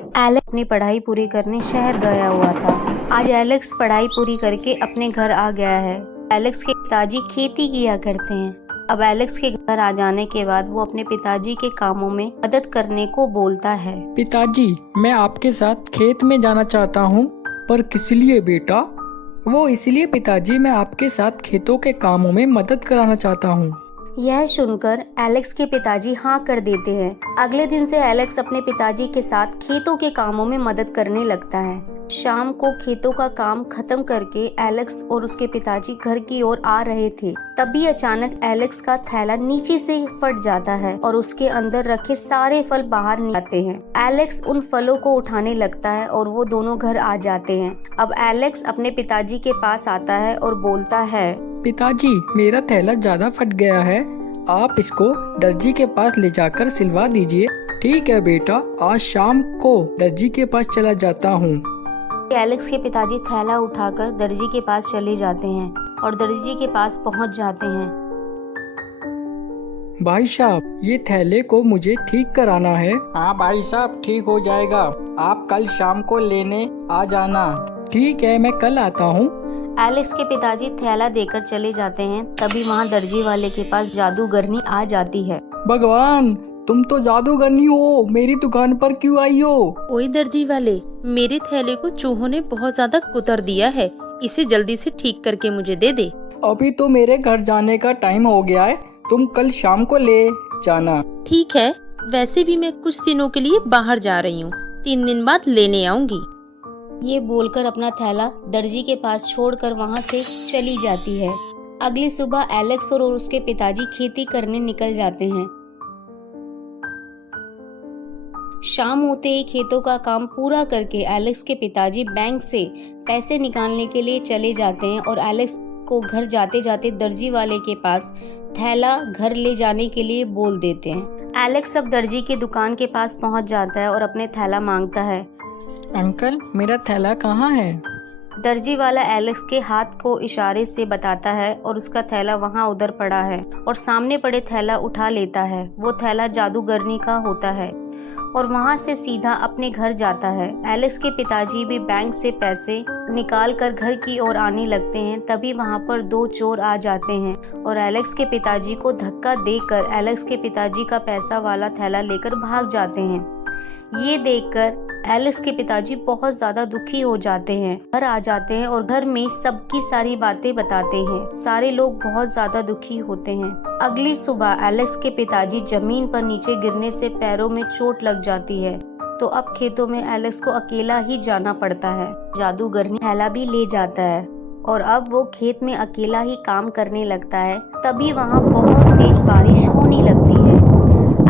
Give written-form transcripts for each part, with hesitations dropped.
Alex अपनी पढ़ाई पूरी करने शहर गया हुआ था। आज एलेक्स पढ़ाई पूरी करके अपने घर आ गया है। एलेक्स के पिताजी खेती किया करते हैं। अब एलेक्स के घर आ जाने के बाद वो अपने पिताजी के कामों में मदद करने को बोलता है। पिताजी, मैं आपके साथ खेत में जाना चाहता हूँ। पर किस लिए बेटा? वो इसलिए पिताजी, मैं आपके साथ खेतों के कामों में मदद कराना चाहता हूँ। यह सुनकर एलेक्स के पिताजी हाँ कर देते हैं। अगले दिन से एलेक्स अपने पिताजी के साथ खेतों के कामों में मदद करने लगता है। शाम को खेतों का काम खत्म करके एलेक्स और उसके पिताजी घर की ओर आ रहे थे। तभी अचानक एलेक्स का थैला नीचे से फट जाता है और उसके अंदर रखे सारे फल बाहर निकलते हैं। एलेक्स उन फलों को उठाने लगता है और वो दोनों घर आ जाते हैं। अब एलेक्स अपने पिताजी के पास आता है और बोलता है, पिताजी, मेरा थैला ज्यादा फट गया है। आप इसको दर्जी के पास ले जाकर सिलवा दीजिए। ठीक है बेटा, आज शाम को दर्जी के पास चला जाता हूँ। एलेक्स के पिताजी थैला उठाकर दर्जी के पास चले जाते हैं और दर्जी के पास पहुंच जाते हैं। भाई साहब, ये थैले को मुझे ठीक कराना है। हाँ भाई साहब, ठीक हो जाएगा। आप कल शाम को लेने आ जाना। ठीक है, मैं कल आता हूँ। एलेक्स के पिताजी थैला देकर चले जाते हैं। तभी वहाँ दर्जी वाले के पास जादूगरनी आ जाती है। भगवान, तुम तो जादूगरनी हो, मेरी दुकान पर क्यों आई हो? ओए दर्जी वाले, मेरे थैले को चूहों ने बहुत ज्यादा कुतर दिया है। इसे जल्दी से ठीक करके मुझे दे दे। अभी तो मेरे घर जाने का टाइम हो गया है। तुम कल शाम को ले जाना। ठीक है, वैसे भी मैं कुछ दिनों के लिए बाहर जा रही हूँ। 3 दिन बाद लेने आऊंगी। ये बोलकर अपना थैला दर्जी के पास छोड़कर वहाँ से चली जाती है। अगली सुबह एलेक्स और उसके पिताजी खेती करने निकल जाते हैं। शाम होते ही खेतों का काम पूरा करके एलेक्स के पिताजी बैंक से पैसे निकालने के लिए चले जाते हैं और एलेक्स को घर जाते जाते दर्जी वाले के पास थैला घर ले जाने के लिए बोल देते हैं। एलेक्स अब दर्जी की दुकान के पास पहुंच जाता है और अपने थैला मांगता है। अंकल, मेरा थैला कहाँ है? दर्जी वाला एलेक्स के हाथ को इशारे से बताता है और उसका थैला वहाँ उधर पड़ा है और सामने पड़े थैला उठा लेता है। वो थैला जादूगरनी का होता है और वहाँ से सीधा अपने घर जाता है। एलेक्स के पिताजी भी बैंक से पैसे निकाल कर घर की ओर आने लगते हैं। तभी वहाँ पर 2 चोर आ जाते हैं और एलेक्स के पिताजी को धक्का देकर एलेक्स के पिताजी का पैसा वाला थैला लेकर भाग जाते हैं। ये देखकर एलेक्स के पिताजी बहुत ज्यादा दुखी हो जाते हैं। घर आ जाते हैं और घर में सबकी सारी बातें बताते हैं। सारे लोग बहुत ज्यादा दुखी होते हैं। अगली सुबह एलेक्स के पिताजी जमीन पर नीचे गिरने से पैरों में चोट लग जाती है। तो अब खेतों में एलेक्स को अकेला ही जाना पड़ता है। जादूगरनी थैला भी ले जाता है और अब वो खेत में अकेला ही काम करने लगता है। तभी वहाँ बहुत तेज बारिश होने लगती है।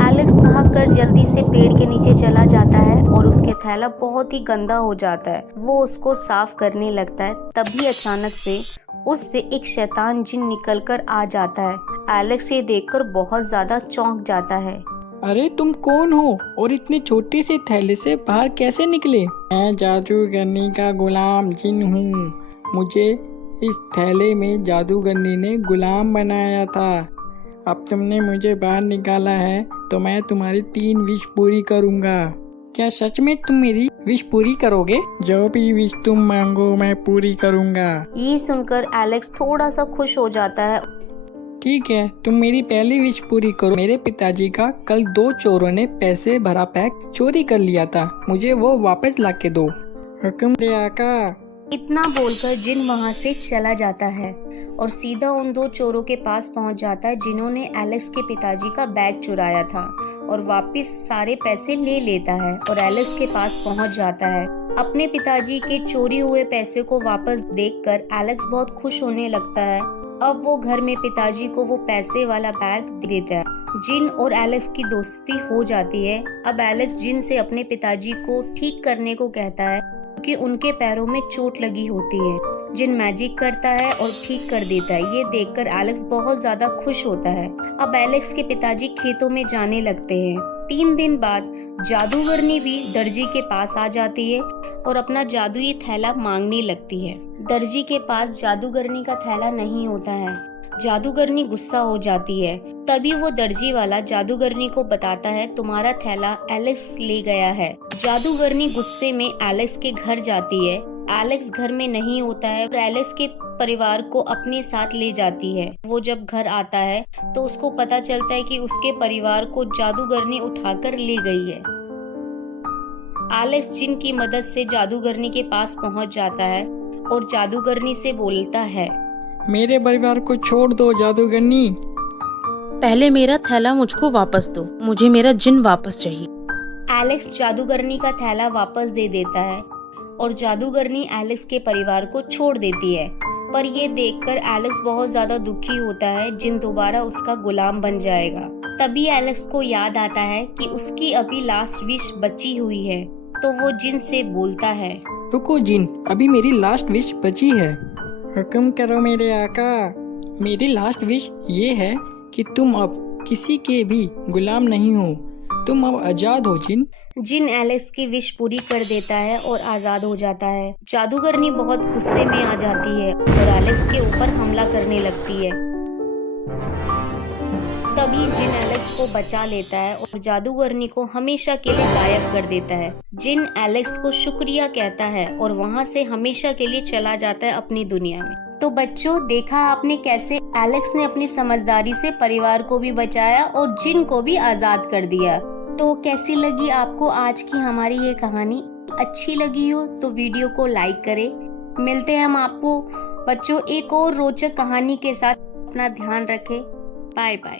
एलेक्स भागकर जल्दी से पेड़ के नीचे चला जाता है और उसके थैला बहुत ही गंदा हो जाता है। वो उसको साफ करने लगता है। तभी अचानक से उससे एक शैतान जिन निकलकर आ जाता है। एलेक्स ये देखकर बहुत ज्यादा चौंक जाता है। अरे तुम कौन हो और इतने छोटे से थैले से बाहर कैसे निकले? मैं जादूगरनी का गुलाम जिन हूँ। मुझे इस थैले में जादूगरनी ने गुलाम बनाया था। अब तुमने मुझे बाहर निकाला है तो मैं तुम्हारी 3 विश पूरी करूँगा। क्या सच में तुम मेरी विश पूरी करोगे? जो भी विश तुम मांगो मैं पूरी करूँगा। ये सुनकर एलेक्स थोड़ा सा खुश हो जाता है। ठीक है, तुम मेरी पहली विश पूरी करो। मेरे पिताजी का कल 2 चोरों ने पैसे भरा बैग चोरी कर लिया था। मुझे वो वापस लाके दो। हुक्म दे आका। इतना बोलकर जिन वहाँ से चला जाता है और सीधा उन 2 चोरों के पास पहुँच जाता है जिन्होंने एलेक्स के पिताजी का बैग चुराया था और वापस सारे पैसे ले लेता है और एलेक्स के पास पहुँच जाता है। अपने पिताजी के चोरी हुए पैसे को वापस देखकर एलेक्स बहुत खुश होने लगता है। अब वो घर में पिताजी को वो पैसे वाला बैग दे देता है। जिन और एलेक्स की दोस्ती हो जाती है। अब एलेक्स जिन से अपने पिताजी को ठीक करने को कहता है क्योंकि उनके पैरों में चोट लगी होती है। जिन मैजिक करता है और ठीक कर देता है। ये देखकर एलेक्स बहुत ज्यादा खुश होता है। अब एलेक्स के पिताजी खेतों में जाने लगते हैं। 3 दिन बाद जादूगरनी भी दर्जी के पास आ जाती है और अपना जादुई थैला मांगने लगती है। दर्जी के पास जादूगरनी का थैला नहीं होता है। जादूगरनी गुस्सा हो जाती है। तभी वो दर्जी वाला जादूगरनी को बताता है तुम्हारा थैला एलेक्स ले गया है। जादूगरनी गुस्से में एलेक्स के घर जाती है। एलेक्स घर में नहीं होता है और एलेक्स के परिवार को अपने साथ ले जाती है। वो जब घर आता है तो उसको पता चलता है कि उसके परिवार को जादूगरनी उठाकर ले गई है। एलेक्स जिन की मदद से जादूगरनी के पास पहुंच जाता है और जादूगरनी से बोलता है, मेरे परिवार को छोड़ दो जादूगरनी। पहले मेरा थैला मुझको वापस दो, मुझे मेरा जिन वापस चाहिए। एलेक्स जादूगरनी का थैला वापस दे देता है और जादूगरनी एलेक्स के परिवार को छोड़ देती है। पर ये देखकर एलेक्स बहुत ज्यादा दुखी होता है, जिन दोबारा उसका गुलाम बन जाएगा। तभी एलेक्स को याद आता है कि उसकी अभी लास्ट विश बची हुई है, तो वो जिन से बोलता है, रुको जिन, अभी मेरी लास्ट विश बची है। हुक्म करो मेरे आका। मेरी लास्ट विश ये है कि तुम अब किसी के भी गुलाम नहीं हो, तुम अब आजाद हो जिन। जिन एलेक्स की विश पूरी कर देता है और आजाद हो जाता है। जादूगरनी बहुत गुस्से में आ जाती है और एलेक्स के ऊपर हमला करने लगती है। तभी जिन एलेक्स को बचा लेता है और जादूगरनी को हमेशा के लिए गायब कर देता है। जिन एलेक्स को शुक्रिया कहता है और वहाँ से हमेशा के लिए चला जाता है अपनी दुनिया में। तो बच्चों, देखा आपने कैसे एलेक्स ने अपनी समझदारी से परिवार को भी बचाया और जिन को भी आजाद कर दिया। तो कैसी लगी आपको आज की हमारी ये कहानी? अच्छी लगी हो तो वीडियो को लाइक करें। मिलते हैं हम आपको बच्चों एक और रोचक कहानी के साथ। अपना ध्यान रखें। Bye bye.